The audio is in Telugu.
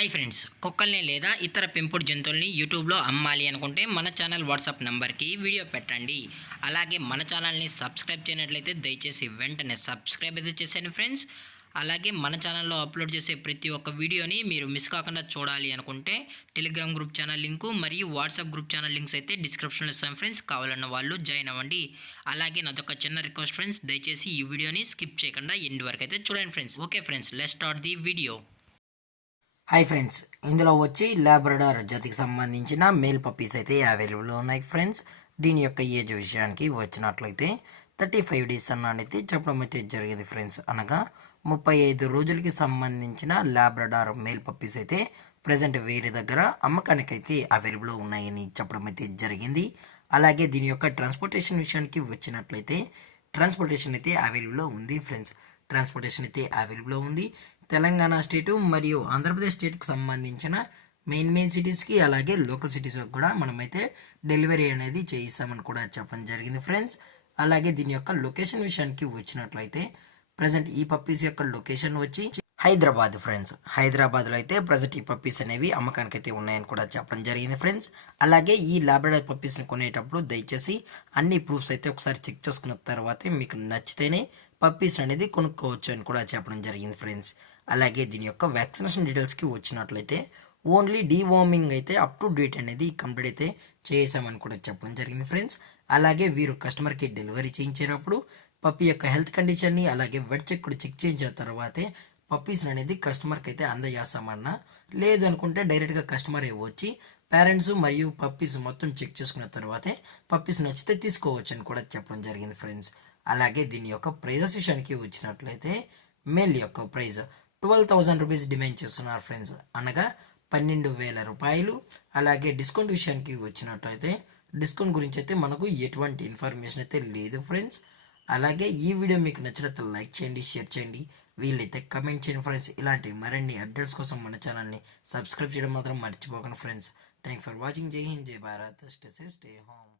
హాయ్ ఫ్రెండ్స్, కుక్కల్ని లేదా ఇతర పెంపుడు జంతువుల్ని యూట్యూబ్లో అమ్మాలి అనుకుంటే మన ఛానల్ వాట్సాప్ నెంబర్కి వీడియో పెట్టండి. అలాగే మన ఛానల్ని సబ్స్క్రైబ్ చేయనట్లయితే దయచేసి వెంటనే సబ్స్క్రైబ్ అయితే చేసేయండి ఫ్రెండ్స్. అలాగే మన ఛానల్లో అప్లోడ్ చేసే ప్రతి ఒక్క వీడియోని మీరు మిస్ కాకుండా చూడాలి అనుకుంటే టెలిగ్రామ్ గ్రూప్ ఛానల్ లింకు మరియు వాట్సాప్ గ్రూప్ ఛానల్ లింక్స్ అయితే డిస్క్రిప్షన్లో ఇస్తాం ఫ్రెండ్స్. కావాలన్న వాళ్ళు జాయిన్ అవ్వండి. అలాగే నాదొక చిన్న రిక్వెస్ట్ ఫ్రెండ్స్, దయచేసి ఈ వీడియోని స్కిప్ చేయకుండా ఎండ్ వరకు అయితే చూడండి friends. Okay friends, let's start the video. Hi friends, ఇందులో వచ్చి లాబ్రడార్ జాతికి సంబంధించిన మేల్ పప్పీస్ అయితే అవైలబుల్ ఉన్నాయి ఫ్రెండ్స్. దీని యొక్క ఏజ్ విషయానికి వచ్చినట్లయితే 35 డేస్ అన్నది చెప్పడం అయితే జరిగింది ఫ్రెండ్స్. అనగా 35 రోజులకి సంబంధించిన లాబ్రడార్ మేల్ పప్పీస్ అయితే ప్రజెంట్ వేరే దగ్గర అమ్మకానికి అయితే అవైలబుల్ ఉన్నాయని చెప్పడం అయితే జరిగింది. అలాగే దీని యొక్క ట్రాన్స్పోర్టేషన్ విషయానికి వచ్చినట్లయితే ట్రాన్స్పోర్టేషన్ అయితే అవైలబుల్ ఉంది ఫ్రెండ్స్. ట్రాన్స్పోర్టేషన్ అయితే అవైలబుల్ ఉంది. తెలంగాణ స్టేటు మరియు ఆంధ్రప్రదేశ్ స్టేట్కి సంబంధించిన మెయిన్ సిటీస్కి అలాగే లోకల్ సిటీస్కి కూడా మనమైతే డెలివరీ అనేది చేయిస్తామని కూడా చెప్పడం జరిగింది ఫ్రెండ్స్. అలాగే దీని యొక్క లొకేషన్ విషయానికి వచ్చినట్లయితే ప్రజెంట్ ఈ పప్పీస్ యొక్క లొకేషన్ వచ్చి హైదరాబాద్ ఫ్రెండ్స్. హైదరాబాద్లో అయితే ప్రజెంట్ ఈ పప్పీస్ అనేవి అమ్మకానికి అయితే ఉన్నాయని కూడా చెప్పడం జరిగింది ఫ్రెండ్స్. అలాగే ఈ లాబ్రడార్ పప్పీస్ని కొనేటప్పుడు దయచేసి అన్ని ప్రూఫ్స్ అయితే ఒకసారి చెక్ చేసుకున్న తర్వాతే మీకు నచ్చితేనే పప్పీస్ అనేది కొనుక్కోవచ్చు అని కూడా చెప్పడం జరిగింది ఫ్రెండ్స్. అలాగే దీని యొక్క వ్యాక్సినేషన్ డీటెయిల్స్కి వచ్చినట్లయితే ఓన్లీ డీవార్మింగ్ అయితే అప్ టు డేట్ అనేది కంప్లీట్ అయితే చేసామని కూడా చెప్పడం జరిగింది ఫ్రెండ్స్. అలాగే వీరు కస్టమర్కి డెలివరీ చేయించేటప్పుడు పప్పి యొక్క హెల్త్ కండిషన్ని అలాగే వెట్ చెక్ కూడా చెక్ చేయించిన తర్వాతే పప్పీస్ అనేది కస్టమర్కి అయితే అందజేస్తామన్నా, లేదు అనుకుంటే డైరెక్ట్గా కస్టమర్ వచ్చి పేరెంట్స్ మరియు పప్పీస్ మొత్తం చెక్ చేసుకున్న తర్వాతే పప్పీస్ నచ్చితే తీసుకోవచ్చు అని కూడా చెప్పడం జరిగింది ఫ్రెండ్స్. అలాగే దీని యొక్క ప్రైజెస్ విషయానికి వచ్చినట్లయితే మేల్ యొక్క ప్రైజ్ 12,000 రూపీస్ డిమాండ్ చేస్తున్నారు ఫ్రెండ్స్. అనగా 12,000 రూపాయలు. అలాగే డిస్కౌంట్ విషయానికి వచ్చినట్లయితే డిస్కౌంట్ గురించి అయితే మనకు ఎటువంటి ఇన్ఫర్మేషన్ అయితే లేదు ఫ్రెండ్స్. అలాగే ఈ వీడియో మీకు నచ్చినట్లయితే లైక్ చేయండి, షేర్ చేయండి, వీళ్ళైతే కమెంట్ చేయండి ఫ్రెండ్స్. ఇలాంటి మరిన్ని అప్డేట్స్ కోసం మన ఛానల్ని సబ్స్క్రైబ్ చేయడం మాత్రం మర్చిపోకండి ఫ్రెండ్స్. Thank for watching. జై హింద్, జై Bharat, stay safe, stay home.